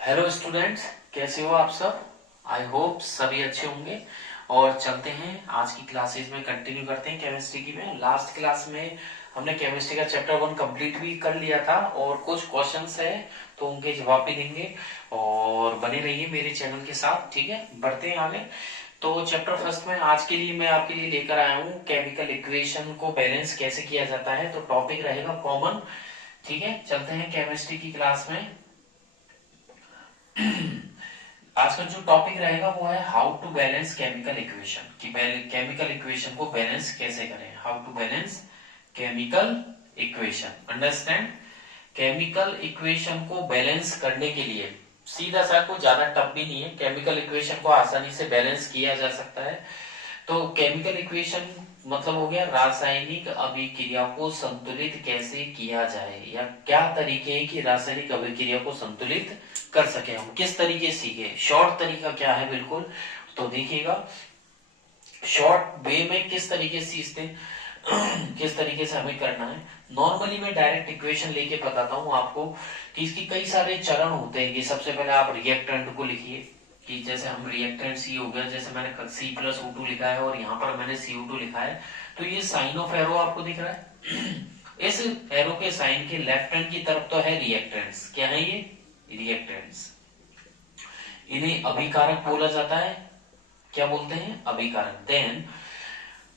Hello students, कैसे हो आप सब। आई होप सभी अच्छे होंगे। और चलते हैं आज की क्लासेस में, कंटिन्यू करते हैं केमिस्ट्री की। में लास्ट क्लास में हमने केमिस्ट्री का चैप्टर 1 कंप्लीट भी कर लिया था और कुछ क्वेश्चंस है तो उनके जवाब भी देंगे। और बने रहिए मेरे चैनल के साथ, ठीक है। बढ़ते हैं आगे। तो चैप्टर फर्स्ट में आज के लिए मैं आपके लिए लेकर आया हूँ केमिकल इक्वेशन को बैलेंस कैसे किया जाता है। तो टॉपिक रहेगा कॉमन, ठीक है। चलते हैं केमिस्ट्री की क्लास में। आज का जो टॉपिक रहेगा वो है how to balance chemical equation, कि केमिकल इक्वेशन को बैलेंस कैसे करें। How to balance chemical equation, understand. Chemical equation को बैलेंस करने के लिए सीधा सा, कोई ज्यादा टफ भी नहीं है, केमिकल इक्वेशन को आसानी से बैलेंस किया जा सकता है। तो केमिकल इक्वेशन मतलब हो गया रासायनिक अभिक्रिया को संतुलित कैसे किया जाए, या क्या तरीके हैं कि रासायनिक अभिक्रिया को संतुलित कर सके। हम किस तरीके सीखे, शॉर्ट तरीका क्या है, बिल्कुल। तो देखिएगा शॉर्ट वे में किस तरीके से सीखते हैं, किस तरीके से हमें करना है। नॉर्मली मैं डायरेक्ट इक्वेशन लेके बताता हूँ आपको कि इसकी कई सारे चरण होते हैं। कि सबसे पहले आप रिएक्टेंट को लिखिए, कि जैसे हम रिएक्टेंट सी हो गया, जैसे मैंने C+O2 लिखा है और यहाँ पर मैंने CO2 लिखा है। तो ये साइन ऑफ एरो आपको दिख रहा है। इस एरो के साइन के लेफ्ट हैंड की तरफ तो है रिएक्टेंट्स। क्या है ये? रिएक्टेंट्स। इन्हें अभिकारक बोला जाता है। क्या बोलते हैं? अभिकारक। Then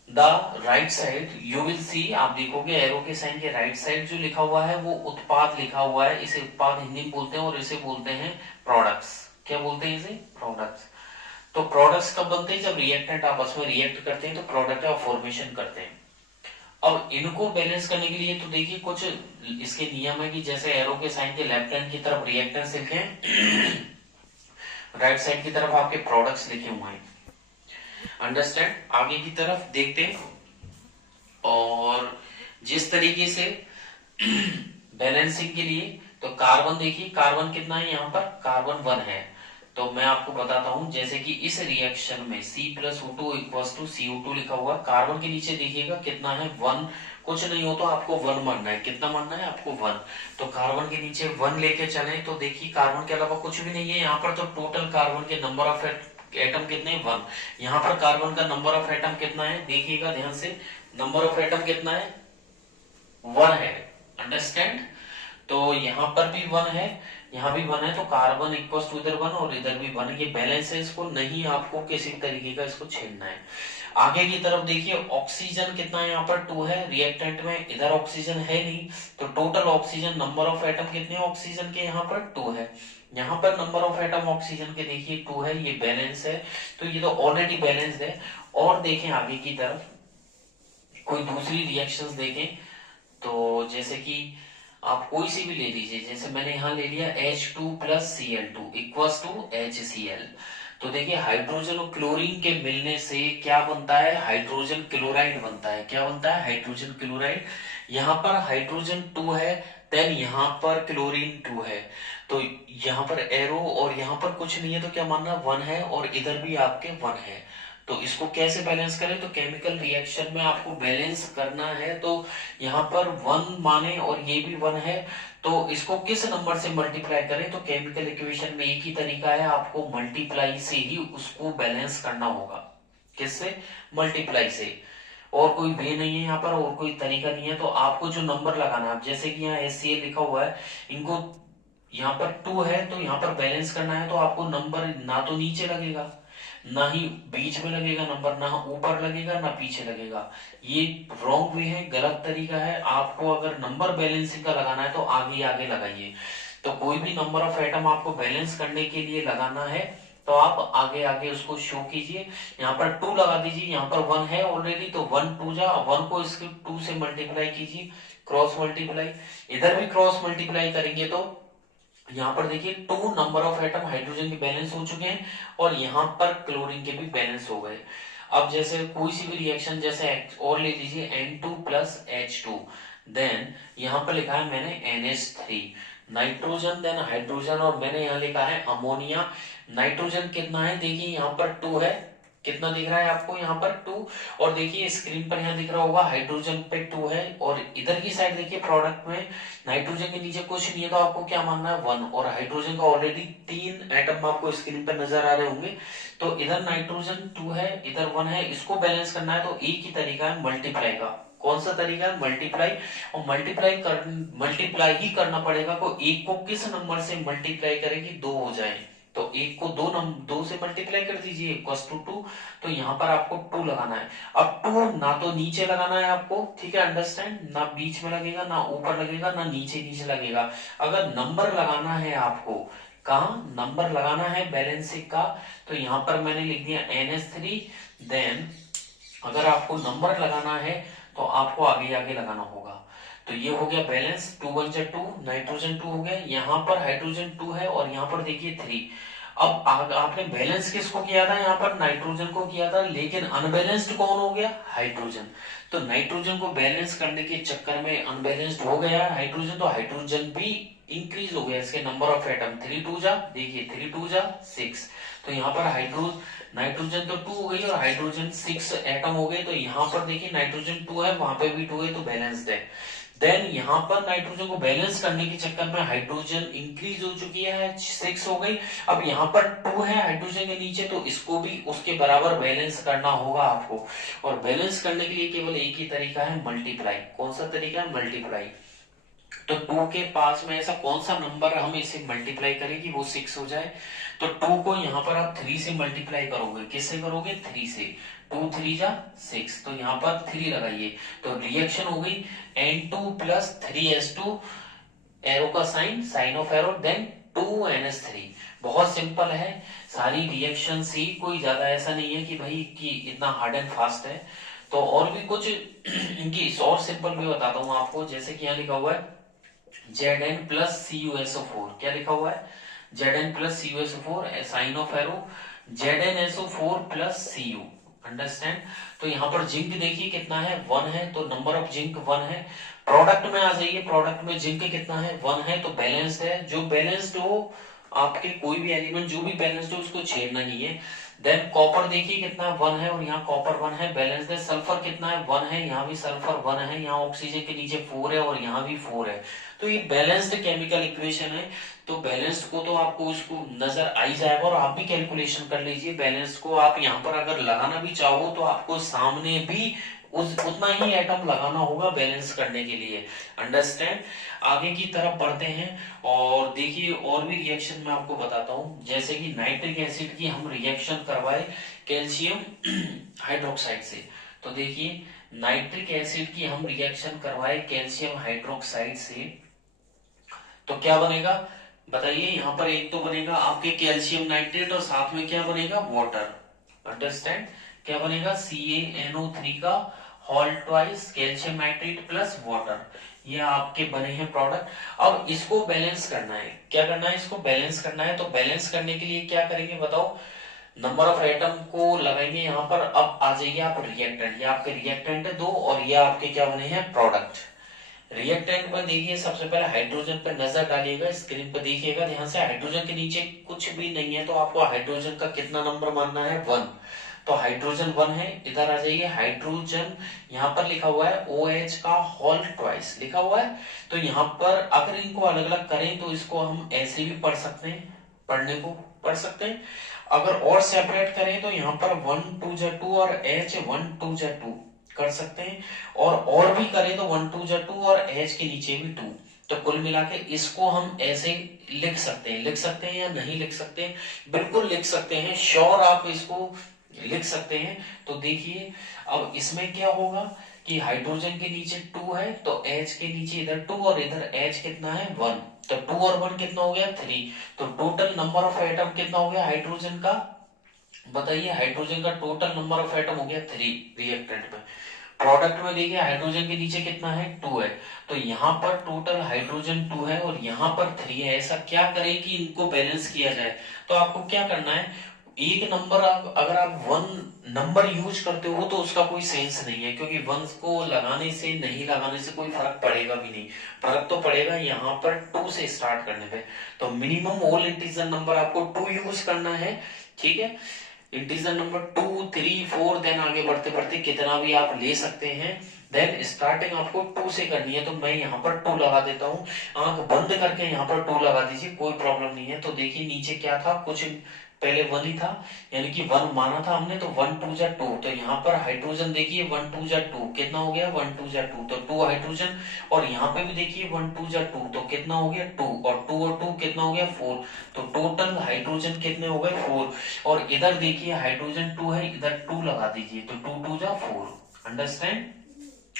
the right side you will see, आप देखोगे एरो के साइन के राइट साइड जो लिखा हुआ है वो उत्पाद लिखा हुआ है। इसे उत्पाद हिंदी में बोलते हैं और इसे बोलते हैं प्रोडक्ट्स। क्या बोलते हैं इसे? प्रोडक्ट्स। तो प्रोडक्ट्स कब बनते हैं? जब रिएक्टेंट आपस में रिएक्ट करते हैं तो प्रोडक्ट का फॉर्मेशन करते हैं। अब इनको बैलेंस करने के लिए तो देखिए कुछ इसके नियम है, कि जैसे एरो के साइन के लेफ्ट हैंड की तरफ रिएक्टेंट्स लिखे हैं, राइट साइड की तरफ आपके प्रोडक्ट्स लिखे हुए हैं, अंडरस्टैंड। आगे की तरफ देखते हैं। और जिस तरीके से बैलेंसिंग के लिए, तो कार्बन देखिए, कार्बन कितना है यहाँ पर? कार्बन 1 है। तो मैं आपको बताता हूं, जैसे कि इस रिएक्शन में C+O2 इक्वल्स टू CO2 लिखा हुआ, कार्बन के नीचे देखिएगा कितना है? 1। कुछ नहीं हो तो आपको 1 मानना है। कितना मानना है आपको? 1। तो कार्बन के नीचे 1 लेके चले तो देखिए कार्बन के अलावा कुछ भी नहीं है यहाँ पर। तो टोटल कार्बन के नंबर ऑफ एटम कितने? 1। यहाँ पर कार्बन का नंबर ऑफ एटम कितना है? देखिएगा ध्यान से, नंबर ऑफ एटम कितना है? 1 है, अंडरस्टैंड। तो यहाँ पर भी 1 है, यहाँ भी 1 है। तो कार्बन इक्वल्स टू इधर 1 और इधर भी 1। ये बैलेंस है, इसको नहीं आपको किसी तरीके का इसको छेड़ना है। आगे की तरफ देखिए ऑक्सीजन कितना है? यहाँ पर 2 है रिएक्टेंट में, इधर ऑक्सीजन है नहीं। तो total oxygen number of atom कितने ऑक्सीजन के? यहाँ पर 2 है। यहाँ पर नंबर ऑफ एटम ऑक्सीजन के देखिए 2 है, ये बैलेंस है। तो ये तो ऑलरेडी बैलेंस्ड है। और देखें आगे की तरफ कोई दूसरी रिएक्शंस देखें, तो जैसे कि आप कोई सी भी ले लीजिए। जैसे मैंने यहां ले लिया H2 plus Cl2 equals to HCl। तो देखिए हाइड्रोजन और क्लोरीन के मिलने से क्या बनता है? हाइड्रोजन क्लोराइड बनता है। क्या बनता है? Hydrogen chloride. यहाँ पर हाइड्रोजन 2 है, देन यहाँ पर क्लोरीन 2 है। तो यहाँ पर एरो और यहाँ पर कुछ नहीं है, तो क्या मानना? 1 है और इधर भी आपके 1 है। तो इसको कैसे बैलेंस करें? तो केमिकल रिएक्शन में आपको बैलेंस करना है, तो यहाँ पर 1 माने और ये भी 1 है। तो इसको किस नंबर से मल्टीप्लाई करें? तो केमिकल इक्वेशन में एक ही तरीका है, आपको मल्टीप्लाई से ही उसको बैलेंस करना होगा। किससे? मल्टीप्लाई से। और कोई वे नहीं है यहाँ पर, और कोई तरीका नहीं है। तो आपको जो नंबर लगाना है, जैसे कि यहाँ HCl लिखा हुआ है, इनको यहाँ पर 2 है तो यहाँ पर बैलेंस करना है, तो आपको नंबर ना तो नीचे लगेगा, ना ही बीच में लगेगा नंबर, ना ऊपर लगेगा ना पीछे लगेगा। ये रॉन्ग वे है, गलत तरीका है। आपको अगर नंबर बैलेंसिंग का लगाना है तो आगे आगे लगाइए। तो कोई भी नंबर ऑफ एटम आपको बैलेंस करने के लिए लगाना है तो आप आगे आगे उसको शो कीजिए। यहाँ पर 2 लगा दीजिए, यहाँ पर 1 है ऑलरेडी, तो 1 2 जा 1 को इसके 2 से मल्टीप्लाई कीजिए, क्रॉस मल्टीप्लाई। इधर भी क्रॉस मल्टीप्लाई करेंगे तो यहाँ पर देखिए 2 नंबर ऑफ एटम हाइड्रोजन के बैलेंस हो चुके हैं और यहाँ पर क्लोरीन के भी बैलेंस हो गए। अब जैसे कोई सी भी रिएक्शन, जैसे और ले लीजिए N2 प्लस H2, देन यहाँ पर लिखा है मैंने NH3, नाइट्रोजन देन हाइड्रोजन, और मैंने यहाँ लिखा है अमोनिया। नाइट्रोजन कितना है? देखिए यहाँ पर 2 है, कितना दिख रहा है आपको यहाँ पर 2। और देखिए स्क्रीन पर यहाँ दिख रहा होगा हाइड्रोजन पे 2 है, और इधर की साइड देखिए प्रोडक्ट में नाइट्रोजन के नीचे कुछ नहीं है, तो आपको क्या मानना है 1। और हाइड्रोजन का ऑलरेडी 3 एटम आपको स्क्रीन पर नजर आ रहे होंगे, तो इधर नाइट्रोजन 2 है, इधर 1 है, इसको बैलेंस करना है। तो एक ही तरीका है मल्टीप्लाई का। कौन सा तरीका है? मल्टीप्लाई। और मल्टीप्लाई ही करना पड़ेगा। को एक को किस नंबर से मल्टीप्लाई करें कि 2 हो जाए? तो एक को 2 से मल्टीप्लाई कर दीजिए, इक्वल्स टू 2। तो यहाँ पर आपको 2 लगाना है। अब 2 ना तो नीचे लगाना है आपको, ठीक है, अंडरस्टैंड, ना बीच में लगेगा, ना ऊपर लगेगा, ना नीचे नीचे लगेगा। अगर नंबर लगाना है आपको, कहा नंबर लगाना है बैलेंसिंग का, तो यहाँ पर मैंने लिख दिया NH3। देन अगर आपको नंबर लगाना है तो आपको आगे आगे लगाना होगा। तो ये हो गया बैलेंस, 2 1 जा 2, नाइट्रोजन 2 हो गया, यहाँ पर हाइड्रोजन 2 है, और यहाँ पर देखिए 3। अब आपने बैलेंस किसको किया था? यहाँ पर नाइट्रोजन को किया था, लेकिन अनबैलेंस्ड कौन हो गया? हाइड्रोजन। तो नाइट्रोजन को बैलेंस करने के चक्कर में अनबैलेंस्ड हो गया हाइड्रोजन, तो हाइड्रोजन भी इंक्रीज हो गया, इसके नंबर ऑफ एटम 3 2 जा, देखिए 3 2 जा 6। तो यहाँ पर नाइट्रोजन तो 2 हो गई और हाइड्रोजन 6 एटम हो गए। तो यहाँ पर देखिए नाइट्रोजन 2 है, वहां पे भी 2 है, तो बैलेंस्ड है। देन यहाँ पर नाइट्रोजन को बैलेंस करने के चक्कर में हाइड्रोजन इंक्रीज हो चुकी है, 6 हो गई। अब यहाँ पर 2 है हाइड्रोजन के नीचे, तो इसको भी उसके बराबर बैलेंस करना होगा आपको। और बैलेंस करने के लिए केवल एक ही तरीका है, मल्टीप्लाई। कौन सा तरीका है? मल्टीप्लाई। तो 2 के पास में ऐसा कौन सा नंबर हम इसे मल्टीप्लाई करें कि वो 6 हो जाए? तो 2 को यहाँ पर आप 3 से मल्टीप्लाई करोगे। किससे करोगे? 3 से। 2 3 जा 6, तो यहाँ पर 3 लगाइए, तो रिएक्शन हो गई N2 प्लस 3S2, एरो का sign, sign of arrow, then 2NH3। बहुत सिंपल है सारी रिएक्शन ही, कोई ज्यादा ऐसा नहीं है कि भाई कि इतना हार्ड एंड फास्ट है। तो और भी कुछ इनकी और सिंपल भी बताता हूँ आपको, जैसे कि यहाँ लिखा हुआ है Zn प्लस CuSO4। क्या लिखा हुआ है? Zn plus CuSO4, sign of arrow, ZnSO4 plus Cu। Understand? तो यहाँ पर जिंक देखिए कितना है? 1 है, तो नंबर ऑफ जिंक 1 है। प्रोडक्ट में आ जाइए, प्रोडक्ट में जिंक कितना है? 1 है, तो बैलेंस्ड है। जो बैलेंस्ड हो आपके, कोई भी एलिमेंट जो भी बैलेंस्ड हो उसको छेड़ना नहीं है। देन कॉपर देखिए कितना 1 है, और यहाँ कॉपर 1 है, बैलेंस्ड है। सल्फर कितना है? 1 है, यहाँ भी सल्फर 1 है, यहाँ ऑक्सीजन के नीचे 4 है, और यहाँ भी 4 है। तो ये बैलेंस्ड केमिकल इक्वेशन है। तो बैलेंस्ड को तो आपको उसको नजर आ ही जाएगा, और आप भी कैलकुलेशन कर लीजिए। बैलेंस को आप यहाँ पर अगर लगाना भी चाहो तो आपको सामने भी उतना ही एटम लगाना होगा बैलेंस करने के लिए। अंडरस्टैंड? आगे की तरफ बढ़ते हैं, और देखिए और भी रिएक्शन मैं आपको बताता हूं। जैसे कि नाइट्रिक एसिड की हम रिएक्शन करवाए कैल्शियम हाइड्रोक्साइड से। तो देखिए नाइट्रिक एसिड की हम रिएक्शन करवाए कैल्शियम हाइड्रोक्साइड से, तो क्या बनेगा बताइए? यहाँ पर एक तो बनेगा आपके कैल्शियम नाइट्रेट, और साथ में क्या बनेगा? वाटर। अंडरस्टैंड? क्या बनेगा? CaNO3 का whole twice calcium nitrate plus water. ये आपके बने हैं प्रोडक्ट। अब इसको बैलेंस करना है। क्या करना है? इसको बैलेंस करना है। तो बैलेंस करने के लिए क्या करेंगे बताओ? नंबर ऑफ एटम को लगाएंगे यहाँ पर। अब आ जाइए आप रिएक्टेंट। ये आपके रिएक्टेंट है 2, और ये आपके क्या बने हैं? प्रोडक्ट। रिएक्टेंट पर देखिए सबसे पहले हाइड्रोजन पर नजर डालिएगा, स्क्रीन पर देखिएगा ध्यान से। हाइड्रोजन के नीचे कुछ भी नहीं है, तो आपको हाइड्रोजन का कितना नंबर मानना है? 1। तो हाइड्रोजन 1 है। इधर आ जाइए, हाइड्रोजन यहाँ पर लिखा हुआ है OH का होल ट्वाइस लिखा हुआ है। तो यहाँ पर अगर इनको अलग अलग करें तो इसको हम ऐसे भी पढ़ सकते हैं, पढ़ने को पढ़ सकते हैं। अगर और सेपरेट करें तो यहाँ पर 1 2 जा 2 और H 1 2 जा 2 कर सकते हैं। और भी करें तो 1 2 जा 2 और H के नीचे भी 2। तो कुल मिला के इसको हम ऐसे लिख सकते हैं। लिख सकते हैं या नहीं लिख सकते? बिल्कुल लिख सकते हैं, श्योर आप इसको लिख सकते हैं। तो देखिए अब इसमें क्या होगा कि हाइड्रोजन के नीचे 2 है, तो H के नीचे इधर 2 और इधर H कितना है? 1। तो 2 और 1 कितना हो गया? 3। तो टोटल नंबर ऑफ एटम कितना हो गया हाइड्रोजन का? बताइए, हाइड्रोजन का टोटल नंबर ऑफ एटम हो गया 3 रिएक्टेंट में। प्रोडक्ट में देखिए हाइड्रोजन के नीचे कितना है? 2 है। तो यहाँ पर टोटल हाइड्रोजन 2 है और यहाँ पर 3 है। ऐसा क्या करें कि इनको बैलेंस किया जाए? तो आपको क्या करना है, एक नंबर अगर आप 1 नंबर यूज करते हो तो उसका कोई सेंस नहीं है, क्योंकि 1 को लगाने से नहीं लगाने से कोई फर्क पड़ेगा भी नहीं। फर्क तो पड़ेगा यहाँ पर 2 से स्टार्ट करने पे। तो मिनिमम होल इंटीजर नंबर आपको 2 यूज करना है, ठीक है। इंटीजर नंबर 2, 3, 4, देन आगे बढ़ते बढ़ते कितना भी आप ले सकते हैं। देन स्टार्टिंग आपको 2 से करनी है, तो मैं यहाँ पर 2 लगा देता हूँ। आंख बंद करके यहाँ पर 2 लगा दीजिए, कोई प्रॉब्लम नहीं है। तो देखिए नीचे क्या था, कुछ पहले 1 ही था, यानी कि 1 माना था हमने, तो 1 2 जा 2। तो यहाँ पर हाइड्रोजन देखिए 1 2 जा 2 कितना हो गया, 1 2 जा 2, तो 2 हाइड्रोजन। और यहाँ पे भी देखिए 1 2 जा 2, तो कितना हो गया 2, और 2 और 2 कितना हो गया 4। तो टोटल हाइड्रोजन कितने हो गए 4। और इधर देखिए हाइड्रोजन 2 है, इधर 2 लगा दीजिए, तो 2 2 जा 4। अंडरस्टैंड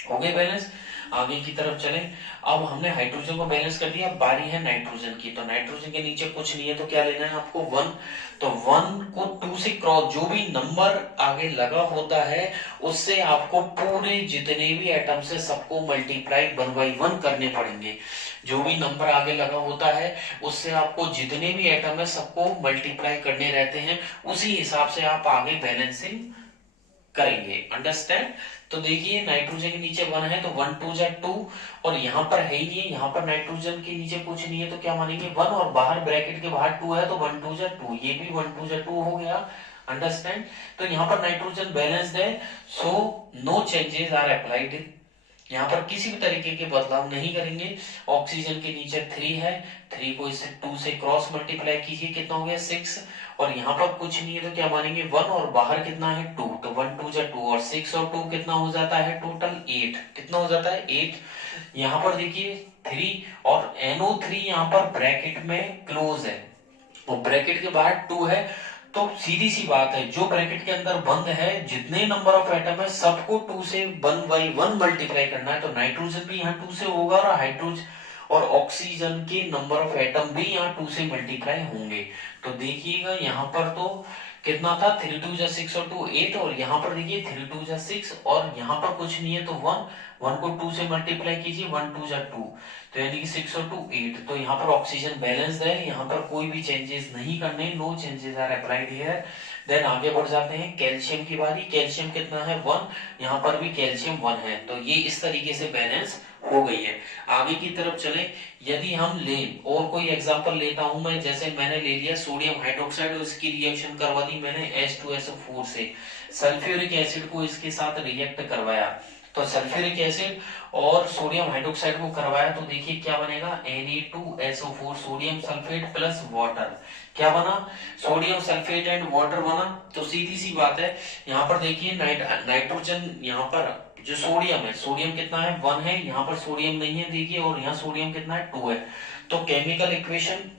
हो गए बैलेंस। आगे की तरफ चलें। अब हमने हाइड्रोजन को बैलेंस कर दिया, बारी है नाइट्रोजन की। तो नाइट्रोजन के नीचे कुछ नहीं है, तो क्या लेना है आपको 1। तो 1 को 2 से क्रॉस, जो भी नंबर आगे लगा होता है उससे आपको पूरे जितने भी एटम्स है सबको मल्टीप्लाई 1 बाई 1 करने पड़ेंगे। जो भी नंबर आगे लगा होता है उससे आपको जितने भी एटम है सबको मल्टीप्लाई करने रहते हैं, उसी हिसाब से आप आगे बैलेंसिंग करेंगे। अंडरस्टैंड। तो देखिए नाइट्रोजन के नीचे 1 है, तो 1 2 जा 2, और यहाँ पर है ही नहीं है, यहाँ पर नाइट्रोजन के नीचे कुछ नहीं है, तो क्या मानेंगे 1, और बाहर ब्रैकेट के बाहर 2 है, तो 1 2 जा 2, ये भी 1 2 जा 2 हो गया। अंडरस्टैंड। तो यहाँ पर नाइट्रोजन बैलेंस्ड है, so no changes are applied. यहाँ पर किसी भी तरीके के बदलाव नहीं करेंगे। ऑक्सीजन के नीचे 3 है, 3 को इसे 2 से क्रॉस मल्टीप्लाई कीजिए, कितना हो गया 6। और यहाँ पर कुछ नहीं है, तो क्या मानेंगे 1, और बाहर कितना है 2, तो 1 2 जा 2, और 6 और 2 कितना हो जाता है टोटल 8। कितना हो जाता है 8। यहाँ पर देखिए 3, और NO3 यहाँ पर ब्रैकेट में क्लोज है, और ब्रैकेट के बाहर 2 है। तो सीधी सी बात है, जो ब्रैकेट के अंदर बंद है जितने नंबर ऑफ एटम है सबको 2 से 1 बाई 1 मल्टीप्लाई करना है। तो नाइट्रोजन भी यहाँ 2 से होगा, और हाइड्रोजन और ऑक्सीजन के नंबर ऑफ एटम भी यहाँ 2 से मल्टीप्लाई होंगे। तो देखिएगा यहाँ पर तो कितना था 3 2 जा 6 और 2 8, और यहाँ पर देखिए 3 2 जा 6, और यहाँ पर कुछ नहीं है, तो 1 को 2 से मल्टीप्लाई कीजिए, 1 2 जा 2, तो यानी कि 6 और 2 8। तो यहाँ पर ऑक्सीजन बैलेंस्ड है, यहाँ पर कोई भी चेंजेस नहीं करने, no changes are applied here. Then आगे बढ़ जाते हैं कैल्शियम की बारी। कैल्शियम कितना है 1, यहाँ पर भी कैल्शियम 1 है, तो ये इस तरीके से बैलेंस हो गई है। आगे की तरफ चले। यदि हम ले और कोई एग्जांपल लेता हूं मैं, जैसे मैंने ले लिया सोडियम हाइड्रोक्साइड, उसकी रिएक्शन करवा दी मैंने H2SO4 से, सल्फ्यूरिक एसिड को इसके साथ रिएक्ट करवाया, तो सल्फ्यूरिक एसिड और सोडियम हाइड्रोक्साइड को करवाया, तो देखिए क्या बनेगा Na2SO4 sodium sulphate plus water. क्या बना, सोडियम सल्फेट एंड वाटर बना। तो सीधी सी बात है, यहाँ पर देखिए नाइट्रोजन, यहाँ पर जो सोडियम है, सोडियम कितना है 1 है, यहाँ पर सोडियम नहीं है देखिए, और यहाँ सोडियम कितना है 2 है। तो केमिकल इक्वेशन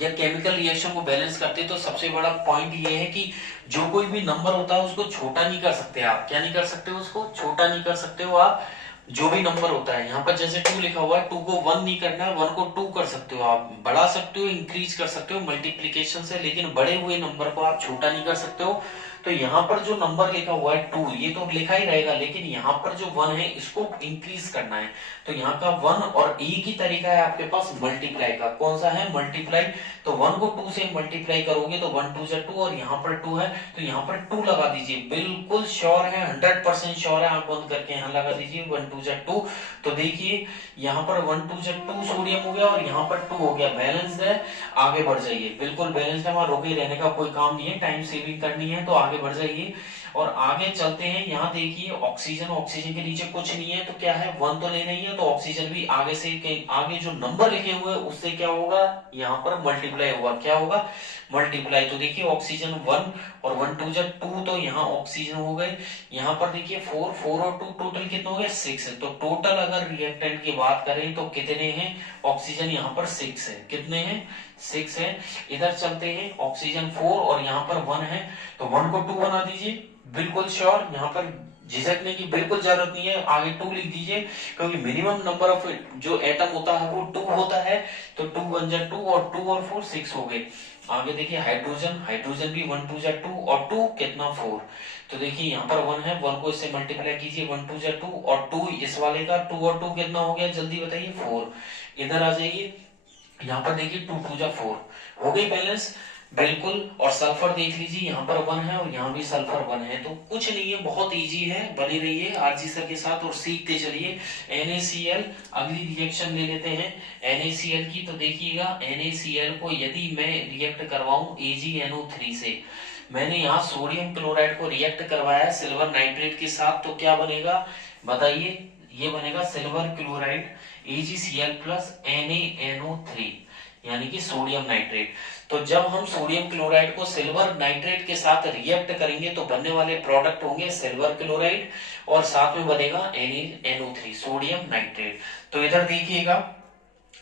या केमिकल रिएक्शन को बैलेंस करते तो सबसे बड़ा पॉइंट ये है कि जो कोई भी नंबर होता है उसको छोटा नहीं कर सकते आप। क्या नहीं कर सकते, उसको छोटा नहीं कर सकते हो आप। जो भी नंबर होता है, यहाँ पर जैसे 2 लिखा हुआ है, 2 को 1 नहीं करना है, 1 को 2 कर सकते हो आप, बढ़ा सकते हो, इंक्रीज कर सकते हो मल्टीप्लीकेशन से, लेकिन बड़े हुए नंबर को आप छोटा नहीं कर सकते हो। तो यहाँ पर जो नंबर लिखा हुआ है 2, ये तो लिखा ही रहेगा, लेकिन यहाँ पर जो 1 है इसको इंक्रीज करना है। तो यहाँ का 1, और एक ही तरीका है आपके पास मल्टीप्लाई का, कौन सा है मल्टीप्लाई। तो 1 को 2 से मल्टीप्लाई करोगे तो 1 2 जा 2, और यहाँ पर 2 है, तो यहाँ पर 2 लगा दीजिए, बिल्कुल श्योर है, 100% श्योर है, आप बंद करके यहाँ लगा दीजिए 1 2 जा 2। तो देखिए यहाँ पर 1 2 जा 2 सोडियम हो गया, और यहाँ पर 2 हो गया, बैलेंस्ड है। आगे बढ़ जाइए, बिल्कुल बैलेंस्ड है, वहां रुके रहने का कोई काम नहीं है, टाइम सेविंग करनी है, तो आगे बढ़ जाइए। और आगे चलते हैं, यहाँ देखिए ऑक्सीजन, ऑक्सीजन के नीचे कुछ नहीं है, तो क्या है 1 तो लेना ही है, तो ऑक्सीजन भी आगे से आगे जो नंबर लिखे हुए उससे क्या होगा, यहाँ पर मल्टीप्लाई होगा। क्या होगा, मल्टीप्लाई। तो देखिए ऑक्सीजन 1 और 1 2 जा 2, तो यहाँ ऑक्सीजन हो गए। यहाँ पर देखिए 4 4 और 2 टोटल कितना हो गया 6 है। तो टोटल अगर रिएक्टेंट की बात करें तो कितने हैं, ऑक्सीजन यहाँ पर 6 है, कितने हैं 6 है। इधर चलते हैं, ऑक्सीजन 4 और यहाँ पर 1 है, तो 1 को 2 बना दीजिए, बिल्कुल श्योर, यहाँ पर झिझकने की बिल्कुल जरूरत नहीं है, आगे 2 लिख दीजिए, क्योंकि मिनिमम नंबर ऑफ जो एटम होता है वो 2 होता है। तो 2 1 जा 2, और 2 और 4 6 हो गए। आगे देखिए हाइड्रोजन, हाइड्रोजन भी 1 2 जा 2, और 2 कितना 4। तो देखिए यहाँ पर 1 है, 1 को इससे मल्टीप्लाई कीजिए, 1 2 जा 2, और 2 इस वाले का, 2 और 2 कितना हो गया, जल्दी बताइए 4। इधर आ जाइए, यहाँ पर देखिए 2 2 जा 4 हो गई बैलेंस, बिल्कुल। और सल्फर देख लीजिए, यहाँ पर 1 है और यहाँ भी सल्फर 1 है, तो कुछ नहीं है, बहुत इजी है। बनी रहिए आरजी सर के साथ और सीखते चलिए। NaCl, अगली रिएक्शन ले लेते हैं NaCl की। तो देखिएगा NaCl को यदि मैं रिएक्ट करवाऊं AgNO3 से, मैंने यहाँ सोडियम क्लोराइड को रिएक्ट करवाया है सिल्वर नाइट्रेट के साथ, तो क्या बनेगा बताइए, ये बनेगा silver chloride AgCl plus NaNO3 यानी कि सोडियम नाइट्रेट। तो जब हम सोडियम क्लोराइड को सिल्वर नाइट्रेट के साथ रिएक्ट करेंगे तो बनने वाले प्रोडक्ट होंगे सिल्वर क्लोराइड और साथ में बनेगा NaNO3 सोडियम नाइट्रेट। तो इधर देखिएगा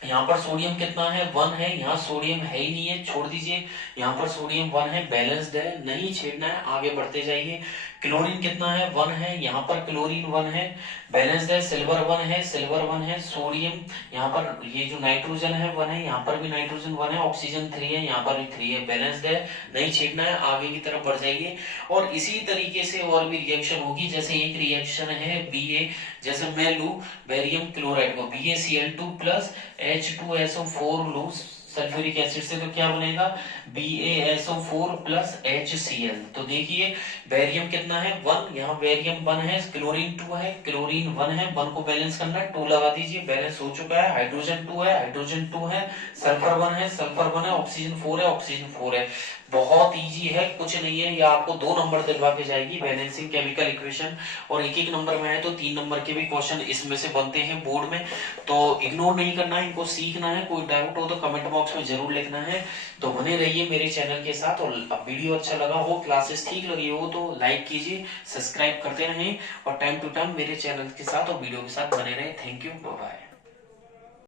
यहाँ पर सोडियम कितना है 1 है, यहाँ सोडियम है ही नहीं है, छोड़ दीजिए। यहाँ पर सोडियम 1 है, बैलेंस्ड है, नहीं छेड़ना है, आगे बढ़ते जाइए। क्लोरीन कितना है 1 है, यहाँ पर क्लोरीन 1 है, बैलेंस्ड है। सिल्वर 1 है, सिल्वर 1 है। सोडियम यहाँ पर ये जो नाइट्रोजन है 1 है, यहाँ पर भी नाइट्रोजन 1 है। ऑक्सीजन 3 है, यहाँ पर भी 3 है, बैलेंस्ड है, नहीं छेड़ना है, आगे की तरफ बढ़ जाइए। और इसी तरीके से और भी रिएक्शन होगी, जैसे एक रिएक्शन है Ba, जैसे मैं लू बेरियम क्लोराइड को BaCl2 प्लस H2SO4 लू सल्फ्यूरिक एसिड से, तो क्या बनेगा BaSO4 प्लस HCl। तो देखिए बेरियम कितना है 1, यहाँ बेरियम 1 है, क्लोरीन 2 है, क्लोरीन 1 है, 1 को बैलेंस करना है, 2 लगा दीजिए, बैलेंस हो चुका है। हाइड्रोजन 2 है, हाइड्रोजन 2 है, सल्फर 1 है, सल्फर 1 है, ऑक्सीजन 4 है, ऑक्सीजन 4 है। बहुत इजी है, कुछ नहीं है, ये आपको 2 नंबर दिलवा के जाएगी बैलेंसिंग केमिकल इक्वेशन, और एक एक नंबर में है तो 3 नंबर के भी क्वेश्चन इसमें से बनते हैं बोर्ड में। तो इग्नोर नहीं करना है, इनको सीखना है। कोई डाउट हो तो कमेंट बॉक्स में जरूर लिखना है। तो बने रहिए मेरे चैनल के साथ, और अब वीडियो अच्छा लगा हो, क्लासेस ठीक लगी हो तो लाइक कीजिए, सब्सक्राइब करते रहें, और टाइम टू टाइम मेरे चैनल के साथ और वीडियो के साथ बने रहें। Thank you, bye bye.